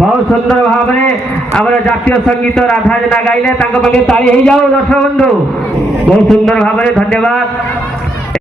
बहुत सुंदर भाव में आम जातीय संगीत राधा जना गाइले ताली हो जाओ दर्शक बंधु बहुत सुंदर भाव में धन्यवाद।